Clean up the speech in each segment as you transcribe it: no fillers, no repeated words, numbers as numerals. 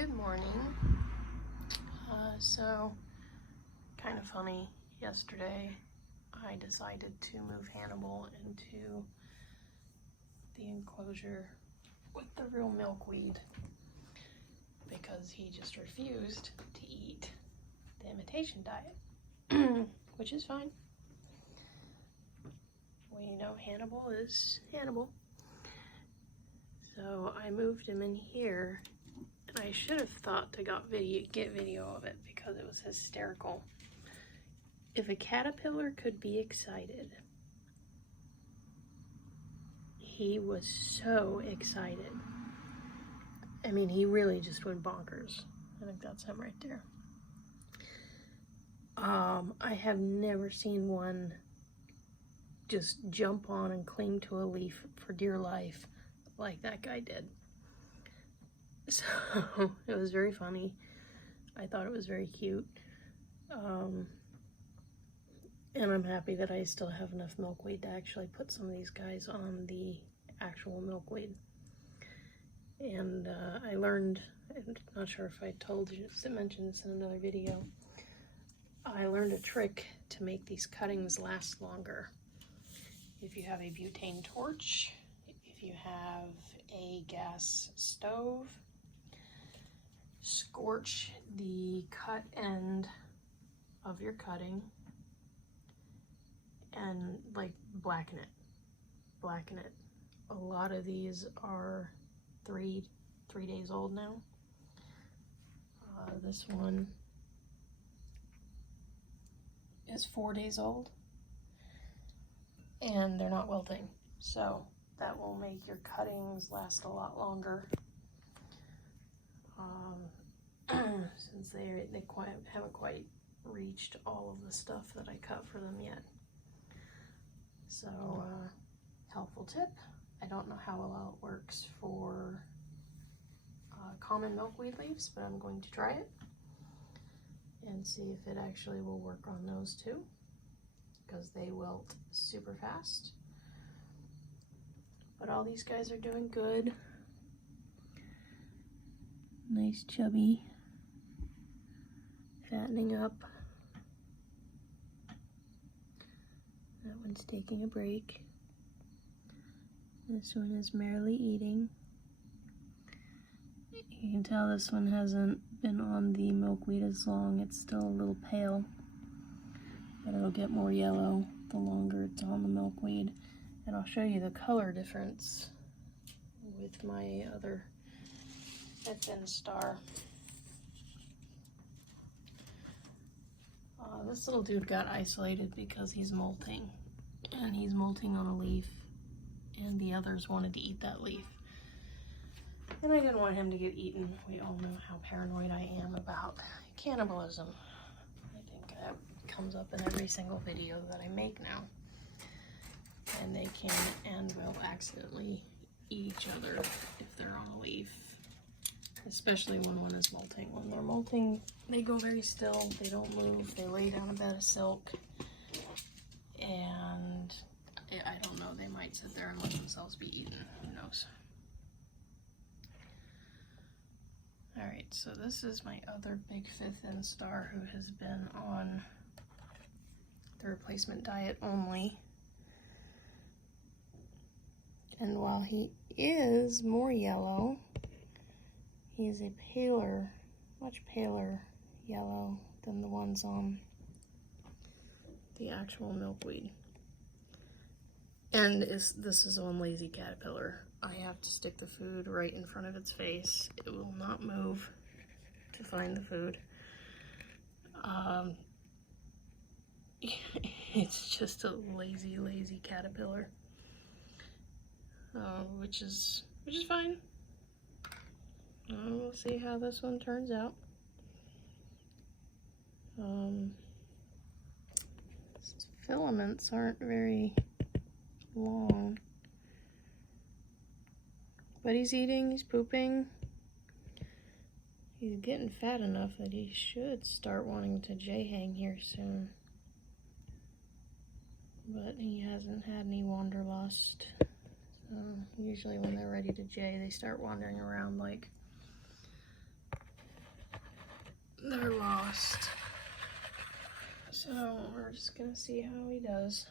Good morning. So, kind of funny, yesterday I decided to move Hannibal into the enclosure with the real milkweed because he just refused to eat the imitation diet, which is fine. We know Hannibal is Hannibal. So I moved him in here, and I should have thought to get video of it because it was hysterical. If a caterpillar could be excited, he was so excited. I mean, he really just went bonkers. I think that's him right there. I have never seen one just jump on and cling to a leaf for dear life like that guy did. So it was very funny. I thought it was very cute. And I'm happy that I still have enough milkweed to actually put some of these guys on the actual milkweed. And I learned, I'm not sure if I told you, I mentioned this in another video, I learned a trick to make these cuttings last longer. If you have a butane torch, if you have a gas stove, scorch the cut end of your cutting and like blacken it. A lot of these are three days old now. This one is 4 days old and they're not wilting, so that will make your cuttings last a lot longer. Since they haven't quite reached all of the stuff that I cut for them yet. So, helpful tip. I don't know how well it works for common milkweed leaves, but I'm going to try it and see if it actually will work on those too, because they wilt super fast. But all these guys are doing good. Nice chubby, fattening up. That one's taking a break. This one is merrily eating. You can tell this one hasn't been on the milkweed as long. It's still a little pale, but it'll get more yellow the longer it's on the milkweed. And I'll show you the color difference with my other thin star. This little dude got isolated because he's molting, and he's molting on a leaf, and the others wanted to eat that leaf. And I didn't want him to get eaten. We all know how paranoid I am about cannibalism. I think that comes up in every single video that I make now. And they can and will accidentally eat each other if they're on a leaf. Especially when one is molting. When they're molting, they go very still, they don't move, they lay down a bed of silk, and I don't know, they might sit there and let themselves be eaten, who knows. Alright, so this is my other big thin star who has been on the replacement diet only. And while he is more yellow, he's a paler, much paler yellow than the ones on the actual milkweed. And this is on lazy caterpillar. I have to stick the food right in front of its face. It will not move to find the food. It's just a lazy caterpillar, which is fine. We'll see how this one turns out. Filaments aren't very long. But he's eating, he's pooping. He's getting fat enough that he should start wanting to J-hang here soon. But he hasn't had any wanderlust. So usually when they're ready to J, they start wandering around like they're lost. So we're just gonna see how he does.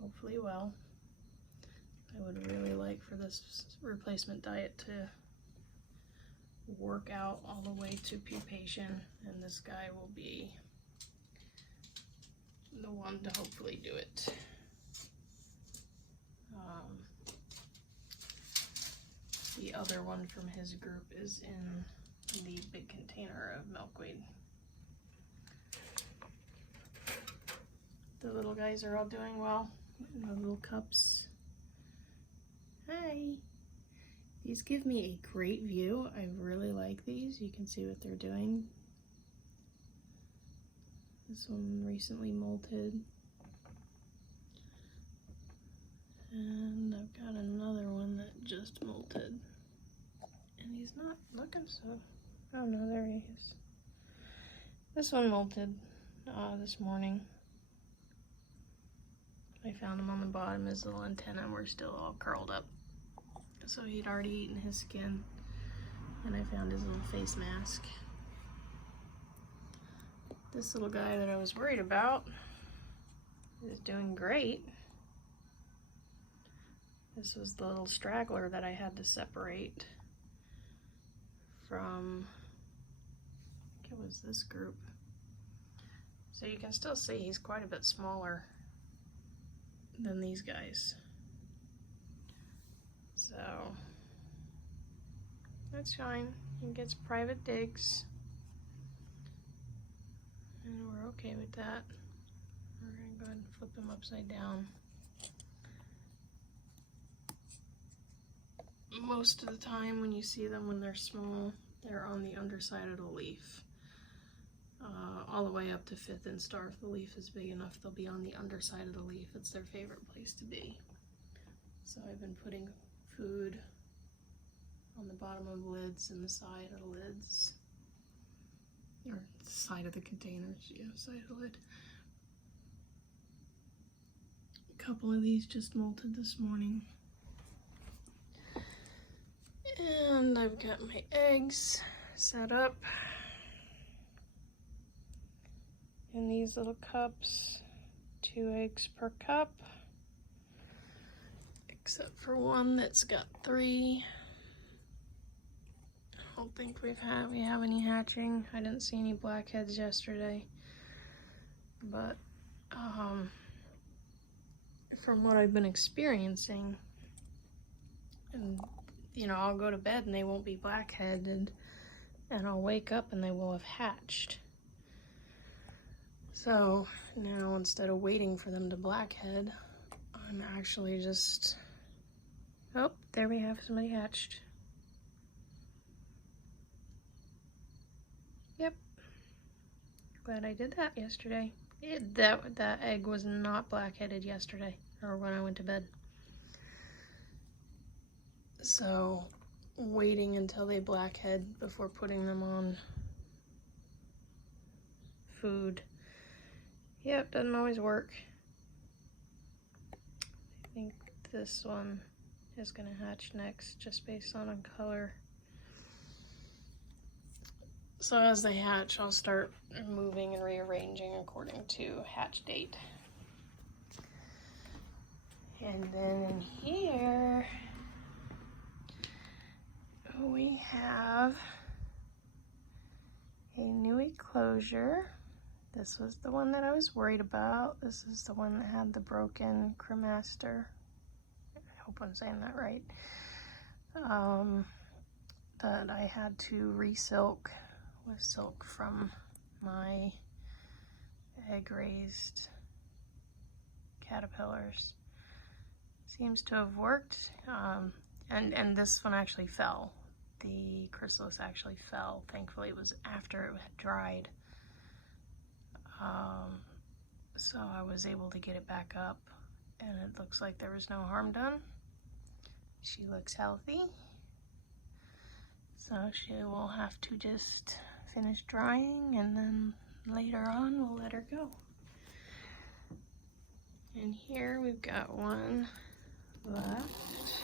Hopefully well. I would really like for this replacement diet to work out all the way to pupation, and this guy will be the one to hopefully do it. The other one from his group is in the big container of milkweed. The little guys are all doing well in the little cups. Hi! These give me a great view. I really like these. You can see what they're doing. This one recently molted. And I've got another one that just molted. And he's not looking so... Oh no, there he is. This one molted this morning. I found him on the bottom. His little antennae were still all curled up. So he'd already eaten his skin. And I found his little face mask. This little guy that I was worried about is doing great. This was the little straggler that I had to separate from, I think it was this group. So you can still see he's quite a bit smaller than these guys. So that's fine. He gets private digs. And we're okay with that. We're gonna go ahead and flip him upside down. Most of the time when you see them when they're small, they're on the underside of the leaf. All the way up to 5th instar. If the leaf is big enough, they'll be on the underside of the leaf. It's their favorite place to be. So I've been putting food on the bottom of the lids and the side of the lids. Or the side of the containers, yeah, side of the lid. A couple of these just molted this morning. And I've got my eggs set up in these little cups, 2 eggs per cup, except for one that's got 3. I don't think we have any hatching. I didn't see any blackheads yesterday, but from what I've been experiencing, and you know, I'll go to bed and they won't be blackheaded, and I'll wake up and they will have hatched. So now instead of waiting for them to blackhead, I'm actually just, oh, there we have somebody hatched. Yep. Glad I did that yesterday. That egg was not blackheaded yesterday, or when I went to bed. So waiting until they blackhead before putting them on food, yep, doesn't always work. I think this one is gonna hatch next, just based on color. So as they hatch, I'll start moving and rearranging according to hatch date. And then in here, we have a new enclosure. This was the one that I was worried about. This is the one that had the broken cremaster. I hope I'm saying that right. That I had to re-silk with silk from my egg-raised caterpillars. Seems to have worked. And this one actually fell. The chrysalis actually fell. Thankfully, it was after it had dried. So I was able to get it back up, and it looks like there was no harm done. She looks healthy. So she will have to just finish drying, and then later on we'll let her go. And here we've got one left.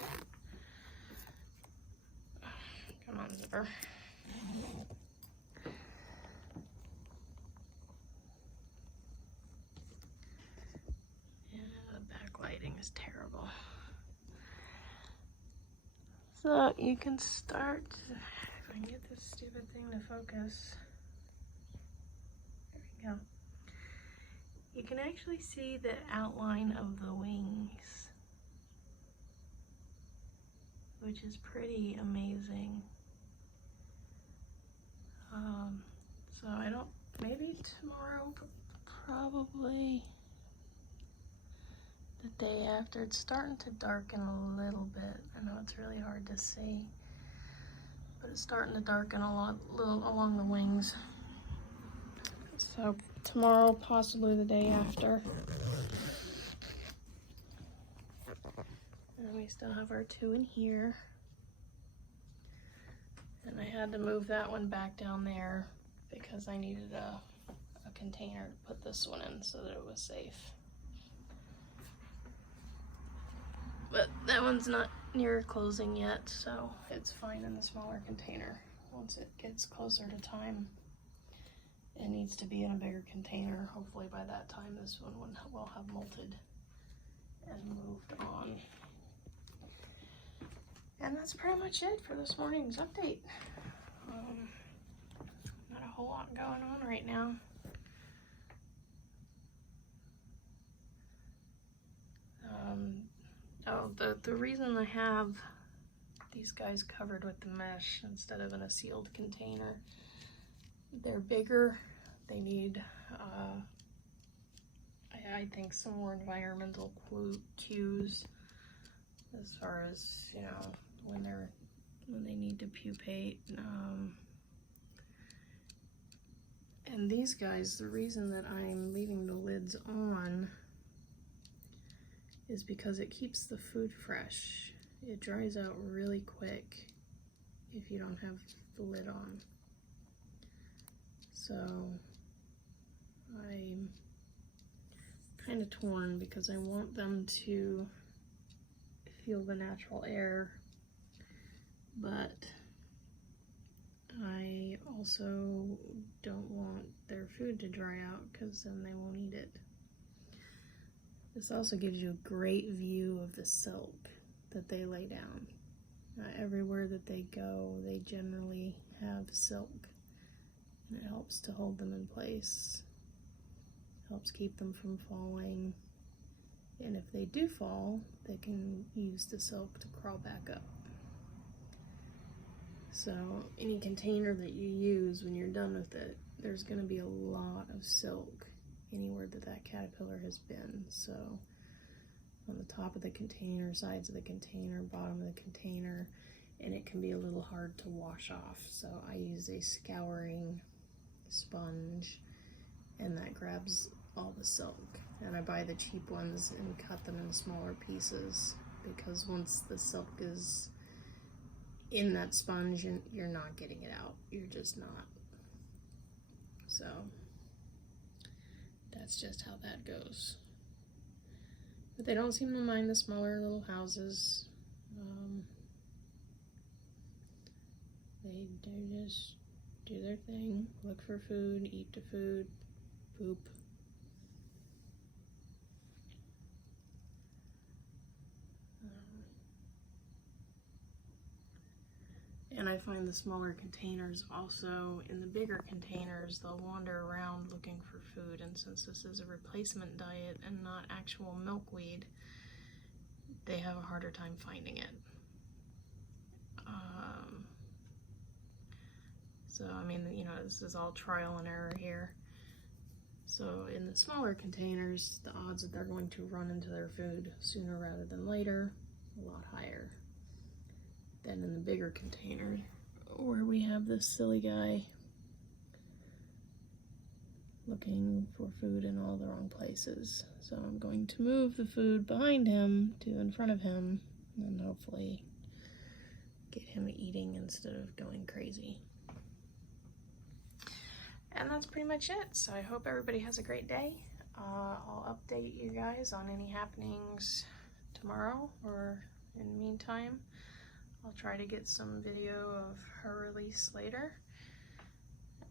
Come on, zipper. So you can start, if I can get this stupid thing to focus. There we go. You can actually see the outline of the wings, which is pretty amazing. So I don't, maybe tomorrow, probably the day after. It's starting to darken a little bit. I know it's really hard to see, but it's starting to darken a lot along the wings. So tomorrow, possibly the day after. And we still have our two in here. And I had to move that one back down there because I needed a container to put this one in so that it was safe. But that one's not near closing yet, so it's fine in the smaller container. Once it gets closer to time, it needs to be in a bigger container. Hopefully by that time this one will have molted and moved on. And that's pretty much it for this morning's update. Not a whole lot going on right now. The reason I have these guys covered with the mesh instead of in a sealed container, they're bigger. They need, I think, some more environmental cues as far as, you know, when they need to pupate. And these guys, the reason that I'm leaving the lids on is because it keeps the food fresh. It dries out really quick if you don't have the lid on. So I'm kind of torn because I want them to feel the natural air, but I also don't want their food to dry out because then they won't eat it. This also gives you a great view of the silk that they lay down. Everywhere that they go, they generally have silk, and it helps to hold them in place, helps keep them from falling, and if they do fall, they can use the silk to crawl back up. So any container that you use, when you're done with it, there's going to be a lot of silk anywhere that caterpillar has been. So on the top of the container, sides of the container, bottom of the container, and it can be a little hard to wash off. So I use a scouring sponge, and that grabs all the silk. And I buy the cheap ones and cut them in smaller pieces, because once the silk is in that sponge, you're not getting it out. You're just not. So that's just how that goes. But they don't seem to mind the smaller little houses. They just do their thing, look for food, eat the food, poop. And I find the smaller containers also, in the bigger containers, they'll wander around looking for food, and since this is a replacement diet and not actual milkweed, they have a harder time finding it. So, I mean, you know, this is all trial and error here. So in the smaller containers, the odds that they're going to run into their food sooner rather than later, a lot higher than in the bigger container, where we have this silly guy looking for food in all the wrong places. So I'm going to move the food behind him to in front of him, and hopefully get him eating instead of going crazy. And that's pretty much it. So I hope everybody has a great day. I'll update you guys on any happenings tomorrow, or in the meantime, I'll try to get some video of her release later.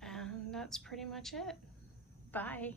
And that's pretty much it. Bye.